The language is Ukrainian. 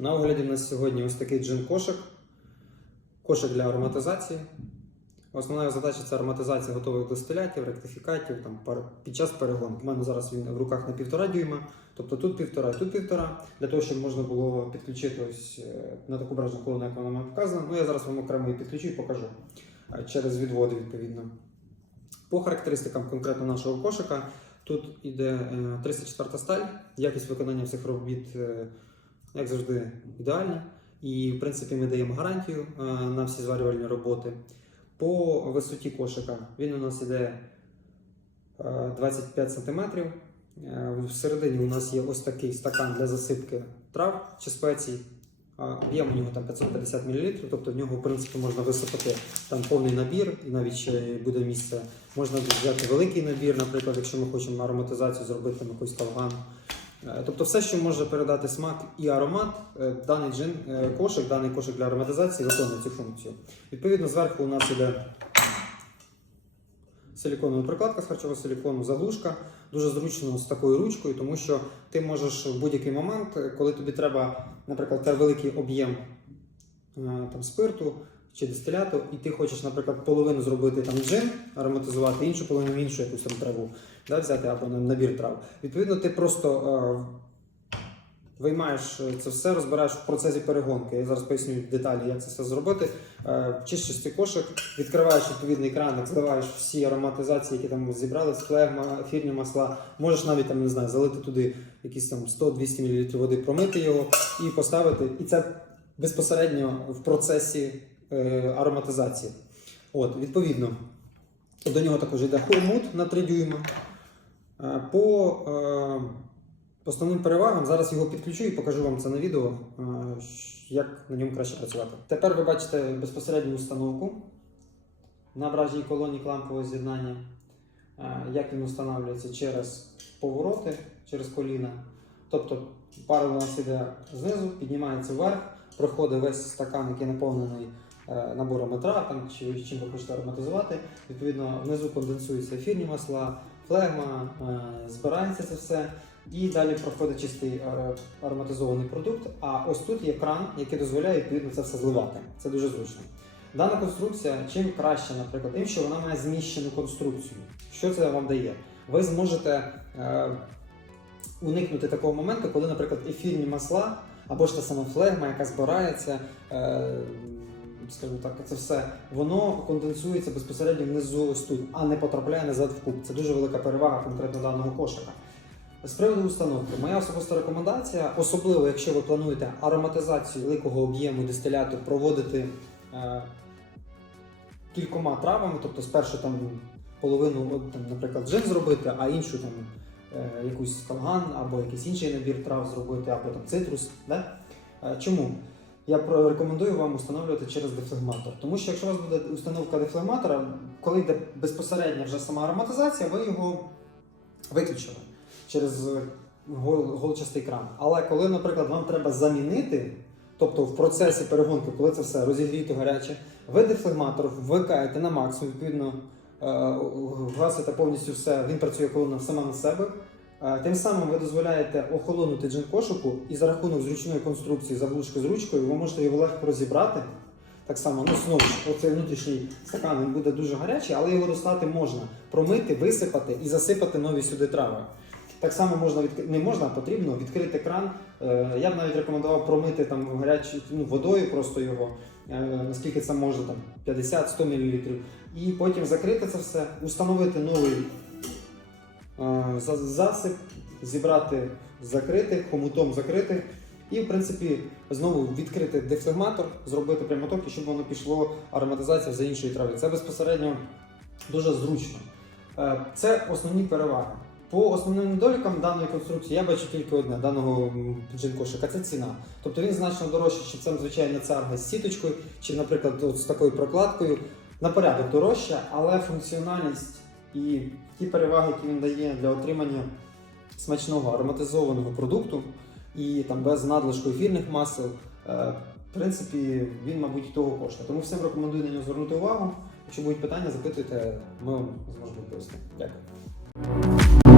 На огляді в нас сьогодні ось такий джин-кошик. Кошик для ароматизації. Основна задача це ароматизація готових дистилятів, ректифікатів там, під час перегонки. У мене зараз він в руках на півтора дюйма, тобто тут півтора, тут півтора, для того, щоб можна було підключити ось е, на таку бражну колону, як вона показана. Ну я зараз вам окремо її підключу і покажу е, через відводи відповідно. По характеристикам конкретно нашого кошика, тут іде е, 304 сталь, якість виконання всіх робіт, е, як завжди, ідеальна. І, в принципі, ми даємо гарантію е, на всі зварювальні роботи. По висоті кошика він у нас іде е, 25 см. Всередині у нас є ось такий стакан для засипки трав чи спецій. Об'єм у нього там 550 мл, тобто в нього в принципі можна висипати там повний набір, і навіть ще буде місце. Можна взяти великий набір, наприклад, якщо ми хочемо ароматизацію зробити там якийсь калган. Е, Тобто все, що може передати смак і аромат, е, даний джин е, кошик, даний кошик для ароматизації виконує цю функцію. Відповідно, зверху у нас іде силіконова прикладка з харчового силікону, заглушка. Дуже зручно з такою ручкою, тому що ти можеш в будь-який момент, коли тобі треба, наприклад, великий об'єм там, спирту чи дистиляту, і ти хочеш, наприклад, половину зробити там джин, ароматизувати, іншу половину іншу якусь там траву, да, взяти або на- набір трав. Відповідно, ти просто е, виймаєш е, це все, розбираєш в процесі перегонки. Я зараз поясню деталі, як це все зробити. Е, Чистиш цей кошик, відкриваєш відповідний краник, зливаєш всі ароматизації, які там зібрались, флегма, ефірні масла. Можеш навіть там не знаю, залити туди якісь там 100-200 мл води, промити його і поставити. І це безпосередньо в процесі ароматизації. От, відповідно, до нього також йде хомут на 3 дюйма. Е, По е, основним перевагам зараз його підключу і покажу вам це на відео, е, як на ньому краще працювати. Тепер ви бачите безпосередню установку на бражній колоні клампового з'єднання, е, як він встановлюється через повороти, через коліна. Тобто пара у нас іде знизу, піднімається вверх, проходить весь стакан, який наповнений е, набором метра, там, чи чим ви хочете ароматизувати. Відповідно, внизу конденсуються ефірні масла, флегма, е, збирається це все. І далі проходить чистий е, ароматизований продукт. А ось тут є кран, який дозволяє відповідно це все зливати. Це дуже зручно. Дана конструкція чим краще, наприклад, тим, що вона має зміщену конструкцію. Що це вам дає? Ви зможете е, уникнути такого моменту, коли, наприклад, ефірні масла або ж та сама флегма, яка збирається, е, скажімо так, це все, воно конденсується безпосередньо внизу ось а не потрапляє назад в куб. Це дуже велика перевага конкретно даного кошика. З приводу установки, моя особиста рекомендація, особливо якщо ви плануєте ароматизацію великого об'єму дистиляту проводити е, кількома травами, тобто спершу там половину, там, наприклад, джин зробити, а іншу там е, якусь калган або якийсь інший набір трав зробити, або там цитрус. Да? Е, чому? Я рекомендую вам встановлювати через дефлегматор. Тому що якщо у вас буде установка дефлегматора, коли йде безпосередня вже сама ароматизація, ви його виключили через е, гол- голчастий кран. Але коли, наприклад, вам треба замінити, тобто в процесі перегонки, коли це все розігріто гаряче, ви дефлегматор вмикаєте на максимум, відповідно, е, гасите повністю все, він працює колона сама на себе. Тим самим ви дозволяєте охолонути джин кошику і за рахунок зручної конструкції заглушки з ручкою, ви можете його легко розібрати. Так само, ну знову ж, оцей внутрішній стакан він буде дуже гарячий, але його достати можна промити, висипати і засипати нові сюди трави. Так само можна відк... не можна, а потрібно відкрити кран. Е, Я б навіть рекомендував промити там гарячою ну, водою, просто його, е, наскільки це можна, там 50-100 мл. І потім закрити це все, установити новий засип, зібрати, закрити, хомутом закрити. І, в принципі, знову відкрити дефлегматор, зробити прямоток, і щоб воно пішло ароматизація за іншої трави. Це безпосередньо дуже зручно. Е, Це основні переваги. По основним недолікам даної конструкції я бачу тільки одне даного джин-кошика це ціна. Тобто він значно дорожчий, чи це звичайна царга з сіточкою, чи, наприклад, з такою прокладкою. На порядок дорожче, але функціональність і ті переваги, які він дає для отримання смачного ароматизованого продукту і там без надлишку ефірних масел, в принципі, він, мабуть, того коштує. Тому всім рекомендую на нього звернути увагу. Якщо будуть питання, запитуйте, ми вам зможемо відповісти. Дякую.